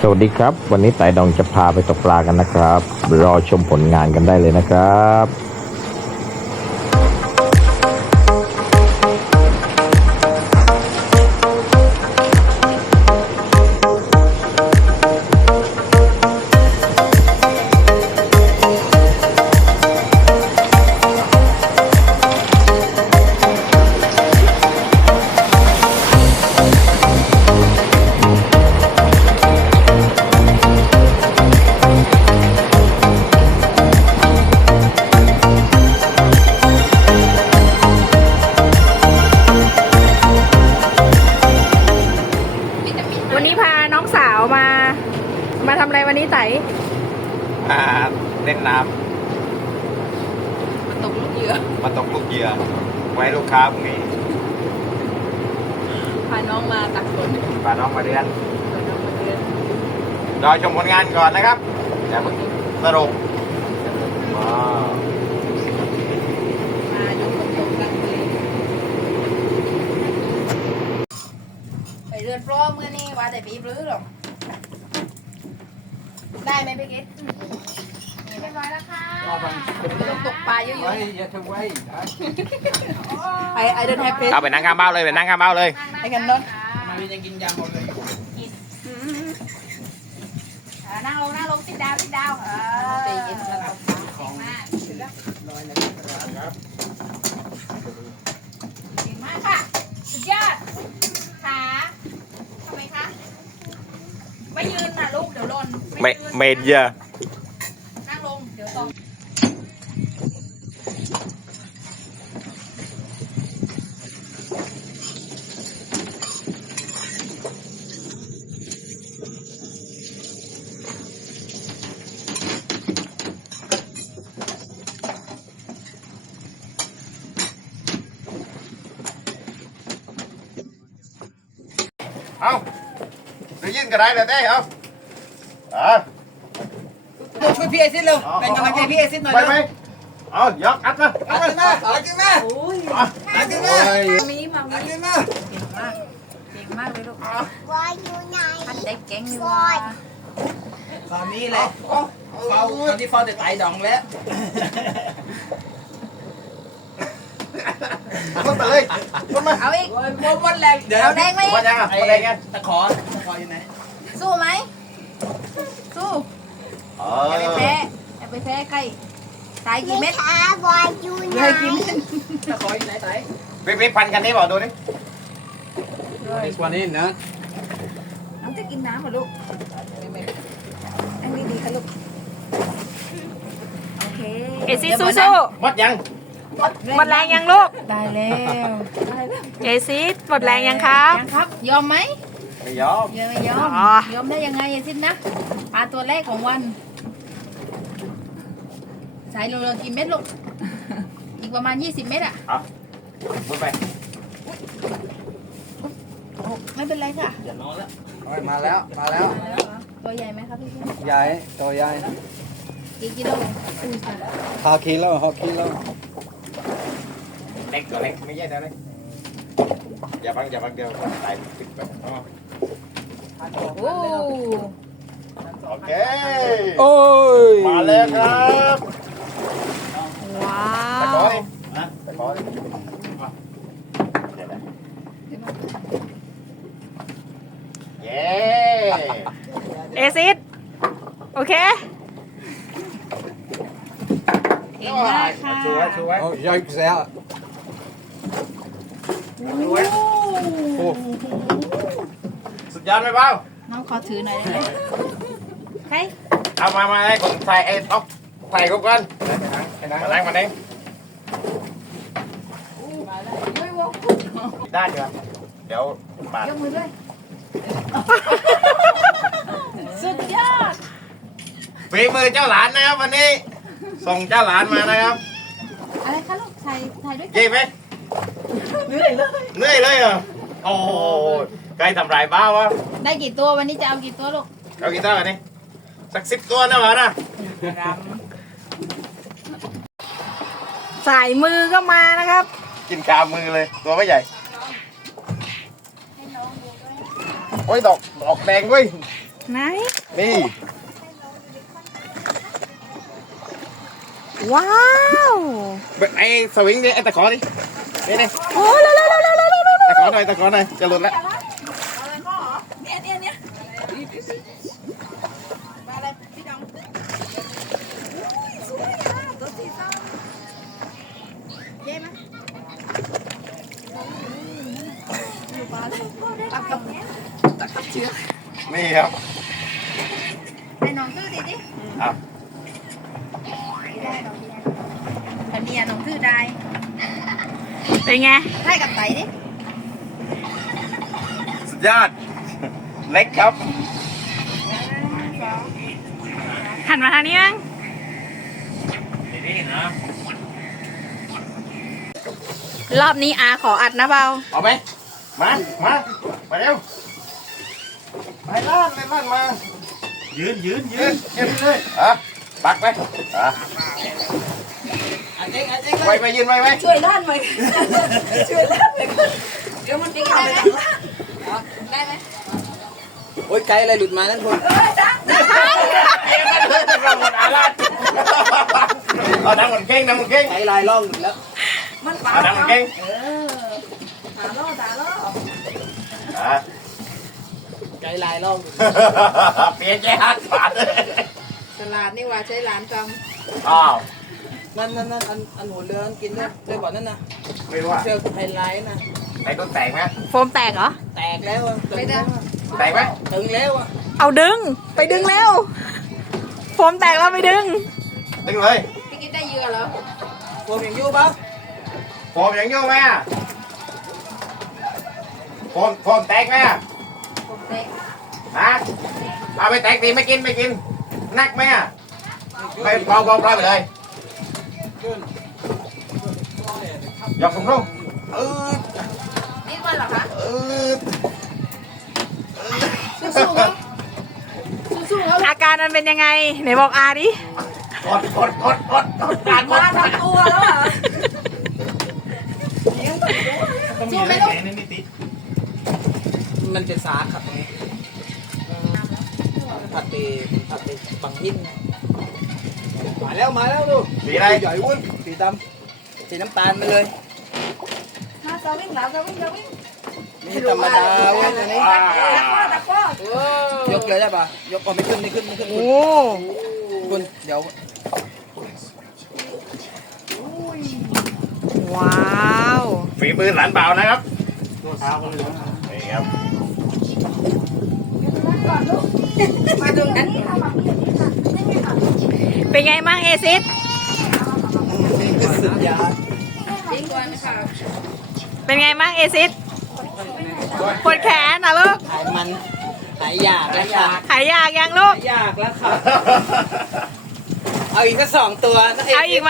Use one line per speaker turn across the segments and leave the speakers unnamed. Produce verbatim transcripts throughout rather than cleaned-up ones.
สวัสดีครับวันนี้ไต่ดองจะพาไปตกปลากันนะครับรอชมผลงานกันได้เลยนะครับ
วันนี้พาน้องสาวมา มาทำอะไรวันนี้ไต่
มาเล่นน้
ำมาตกลูกเหยื่อ
ำมาตกลูกเหยื่อไว้ลูกค้าพรุ่งนี้
พาน้องมาตักฝน
พาน้องมาเรียน
พาน้องมาเรียน
รอชมผลงานก่อนนะครับอย่าเพิ่งสรุปว้าว
มายกกระโปรงกลางทะเลไปเรือนฟลอเมื่อนี้ว่าแต่ปีปลื้อหรอกได้ไหมพี่กิ๊ดเรียบร้อยแล้วค่ะไม่ต้องตกปลาเยอะๆ
อย่าทำไว้
ไอไอเดินแฮปปี้
เอาไปนั่งข้างเบ้าเลยไปนั่งข้างเบ้าเลย
ไอกันนน
มันจะกินยำหมดเลย
นั่งลงนั่งลงสิดาวสิดาวเออตีกินแล้วตกปลาเก่งมากร้อยแล้วครับเก่งมากค่ะสุดยอดขาทำไมคะไม่ยืนนะลูกเดี๋ยวหล่น
ไม่เมดเยอะ
นั่งลงเดี๋ยวต้อง
เอาหรือยื่นกระไรเลยเต้เอาอ่ะ
ช่วยพี่เอซิดเร็วเป็นกำลังใจพี่เอซิดหน่อย
ไป
เร็ว
ไหมเอายกอัดมา
อัดขึ้นมาอัดขึ้นมา
โอ้ย
อัดขึ้นมา
มีมา
อัด
มี
ขึ้นมา
เก่งมากเก่งมากเลยลูก
ว่าอยู่ไหน
ท่านได้เก่งนี่ว่า
ตอนนี้เลยเฝ้าตอนนี้เฝ้าแต่ไต่ดองแล้ว
ขึ้นไปเลยขึ้นมา
เอาอีก
วนวนแรง
เอาแดงไหม
วันยังอ่ะวันแรงไง
ตะขอตะขออยู่ไหน
สู้ไหมสู้
เอ
อย่าไป
อ
แพ้อย่าไปแพ้ใครตายกี่เม็ด
ถามว่าอยู่ไหน
เลยกี่เม็ด
ตะขออยู่ไหนไต่
วิบวิบพันกันนี้บอกดูดิ
This one in นะ
น้องจะกินน้ำเหรอลูกอันนี้ดีค่ะลูกโอเคเอซี่สู้สู้
หมดยัง
หมดแรงยังลูกได้แล้วเอซี่หมดแรงยังครับยังครับยอมไหม
ไม่ยอม
ยอมไม่ยอมยอมได้ยังไงเอซี่นะปลาตัวแรกของวันใส่โลละกี่เม็ดลูกอีกประมาณยี่สิบเม็ดอ่ะ
เอาขึ้นไป
ไม่เป็นไรค่ะ
อย่านอนแล้วมาแล้วมาแล้ว
ตัวใหญ่ไหมครับพี่พี่
ใหญ่ตัวใหญ่
กี่กิโล
ห้ากิโลห้ากิโล
เล็กตัวเล็กไม่ใช่ตัวเล็กอย่าบังอย่าบังเดียวตายติดไปอ๋อ
โอ้
โอเค
โอ้ย
มาแล้วครับ
ว้า
ตะขอ
ว
ดินะตะขอดิอ่ะเดี๋ยวนะเย้
เอซิดโอเคเก่งมากค่ะ
ชูไว้ชูไว้
Oh yolks out
ชูไว้โอ้สุดยอดไหมเปล่า
น้องขอถือหน่อยได้ไหมใคร
เอามามาให้คนใส่ไอ้ต๊อกใส่กูก่อนมาล้างมาเองได้เดี๋ยวเดี๋ยวปาด
ยกมือด้วยสุดยอด
ฝีมือเจ้าหลานนะครับวันนี้ ส่งเจ้าหลานมานะครับ
อะไรคะลูกถ่ายถ่ายด้วยกัน
เยี่ไหม
เหนื่อยเลย
เหนื่อยเลยเหรอโอ้โหใกล้ทำลายบ้าวะ
ได้กี่ตัววันนี้จะเอากี่ตัวลูก
เอากี่ตัววันนี้สักสิบตัวนะวะนะ
สายมือก็มานะครับ
กินกามมือเลยตัวไม่ใหญ่โอ้ยดอกดอกแดงเว้ย
ไหน
นี่
ว้าว
ไอ้สวิงดิไอ้ตะขอดินี่นี่
โอ้เร็วเร็วเร็วเร็วเร็วเร็วเร็ว
ตะขอหน่อยตะขอหน่อยจะหลุดแล้ว
อะไรก็เหรอเนี่ยเนี่ยเนี่ยมาเลยพี่ดองสวยอ่ะตัวสีส้มเย้ไหมอยู่บ้านเลยตักกับตักกับเชือก
นี่ครับ
ไอ้น้องตื้อดิดิ
อ่ะ
อันนี้น้องตื้อได้เป็นไงให้กับไตดิ
สุดยอดเล็กครับ
หันมาทางนี้มั้ง
นี่นะ
รอบนี้อาขออัดนะเบา
เอาไหมมามาไปเร็วไปล่านไปล่านมายืนยืนยืนยืนเลยอ่ะปักไปอ่ะ
อันเองอันเอง
ไปไปยืนไปไป
ช่วยล้านหน่อยช่วยล้านหน่อยเดี๋ยวมันจะได้ไหมได้ไหม
โอ้ยไกลอะไรหลุดมานั่นคน
เออจ้าได้ไหม
เราหมดอาลาดเอาดังหมดเก่งดังหมดเก่ง
ไกลลายล่องหลุดแล้ว
มันป่า
เอาดังหมดเก่ง
เออตาล่อตาล่อ
อ่ะ
ไกลลายล่อง
เปลี่ยนใจหักบาด
ตลาดนี่ว่าใช้หลานก
อ้าว
นั่นนั่นนั่นอันอันหัวเรือกินได้ได้บ่อนั่นนะ
ไม่รู้ว่า
เชือกไฮไลท์นะ
ไอ้ต้นแตกไหม
ำโฟมแตกเหรอ
แตกแล้วอะตึงแล้วอะ
แตกไหม
ตึงแล้วอะ
เอาดึงไปดึงเร็วโฟมแตกแล้วไปดึง
ดึงเลย
พี่กิ๊ดได้เยอะเหรอ
ผมยังอยู่ปะ
โฟมยังอยู่ไหมอ่ะโฟมโฟมแตกไหมอ่ะ
โฟมแตก
ฮะเอาไปแตกตีไม่กินไม่กินนักไหมอ่ะไปเบาเบาๆไปเลย
ขึ้น
ยกสูงลงเออ
นี่มันเหรอคะ
เออ
สู้ๆครับสู้ๆครับอาการมันเป็นยังไงไหนบอกอาดิ
กดกดกดกดกดการก
มา
ด
ทั้งตัวแล้วอ่ะสู้ไหมลูก
มันเป็นสาขับตรงนี้ผัดตีผัดตีบังหินมาแล้วมาแล้วดู
สีอะไร
ใหญ่วุ้นสีดำสีน้ำตาลมาเลย
มาจะวิ่งแล้วจะวิ่งจะวิ่ง
นี่ธรรมดาเว้ยตัวนี้
อ่า
ตะก้อตะก้อย
กเลยได้ปะยกเอาไม่ขึ้นไม่ขึ้นไม่ขึ้น
โอ้
คุณเดี๋ยว
ว้าว
ฝีมือหลานเบานะครับนี่ครับ
มาตรงนั้นเป็นไงบ้างเอซิส
สุดยอด
เป็นไงบ้างเอซิสปวดแขนนะลูก
หายมันหายอยากแล้วค่ะ
หายอยากยังลูก
หายอยากแล้วค่ะเอาอีกสักสองตัวนะ
เอาอีกไหม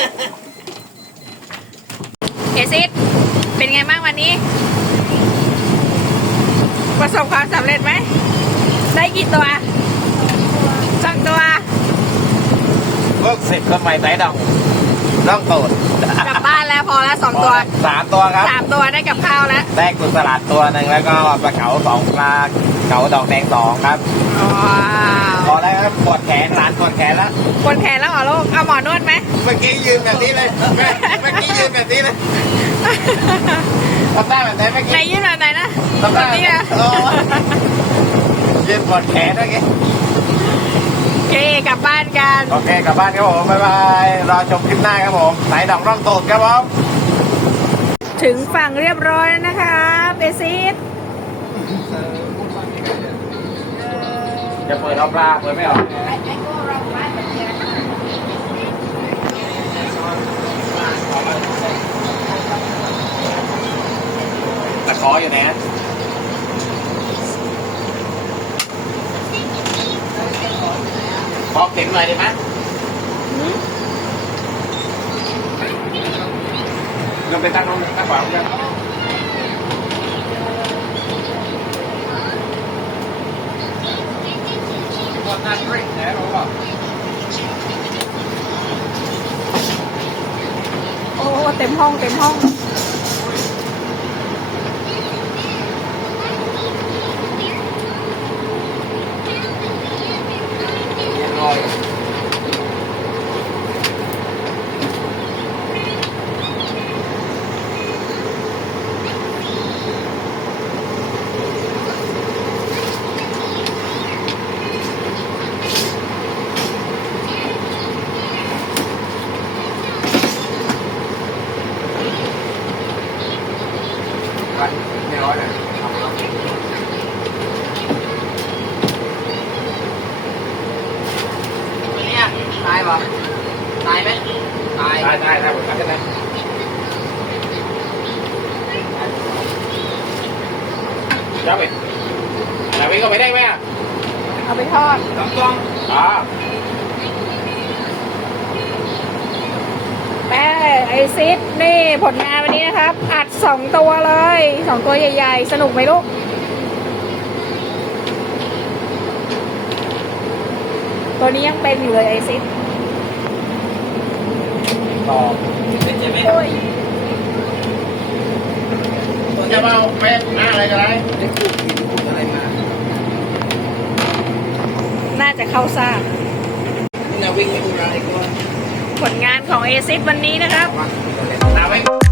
เอซิสเป็นไงบ้างวันนี้ ประสบความสำเร็จไหมได้กี่ตัวสองตัว
พวกสิบคนใหม่ไต่ดองร่องโตด
กลับบ้านแล้วพอแล้วสองตัว
สามตัวครับ
สามตัวได้กับข้าวแล้ว
ได้กุสลัดตัวหนึ่งแล้วก็ปลาเก๋าสองปลาเก๋าดอกแดงสองครับ
ว้าว
พอแล้วครับปวดแขนหลานปวดแขนแล้ว
ปวดแขนแล้วเหรอลูกเอาหมอนวดไหม
เมื่อกี้ยืนแบบนี้เลยแม่เมื่อกี้ยืนแบบนี้เลยทำได้แบบไหนเมื่อ
ไหน
กี้
ยืนแบบไหนนะ
ทำ
แบ
ได้
บนี้นะ
โอ้ยืนปวดแขนเมื่อกี้
โอเคกลับบ้านกัน
โอเคกลับบ้านครับผมบ๊ายบายรอชมคลิปหน้าครับผมไต่ดองร่องโตดครับผม
ถึงฝั่งเรียบร้อยแล้วนะคะเบซิส
จะเปิดเอาปลาเปิดไม่ออก
ไอ้ไอ้พวกเราบ้านแบบนี้
ตะขออยู่ไหนฮะขอเข็มหน่อยได้ไหมเงินไปตั้งน้องตั้งขวาเงินว่าน่าจะแน่หรอวะ
โอ้เต็มห้องเต็มห้อง
ร้อยนะ
เป็นเนี่ยตายปะตายไหมตาย
ได้ได้ได้ผมกันได้เจ้าไปแต่ไปก็ไปได้ไหมอ่ะ
เอาไปทอด
กองกอง
อ่า
แม่ไอซิดนี่ผลงานวันนี้นะครับ อัดสองตัวเลยสองตัวใหญ่ๆ สนุกไหมลูก ตัวนี้ยังเป็นอยู่เลยไอซิด
ต่อเป็นใช่ไหม
โอ้ย
จะมาเอาแป้งหน้าอะไรกันไร
ได้ขูดหินขูดอะไรมา
น่าจะเข้าซ่าก
นี่นะวิ่งไม่ดูอะไรก็
ผลงานของเอซิดวันนี้นะครับ
ว่า
ตามไป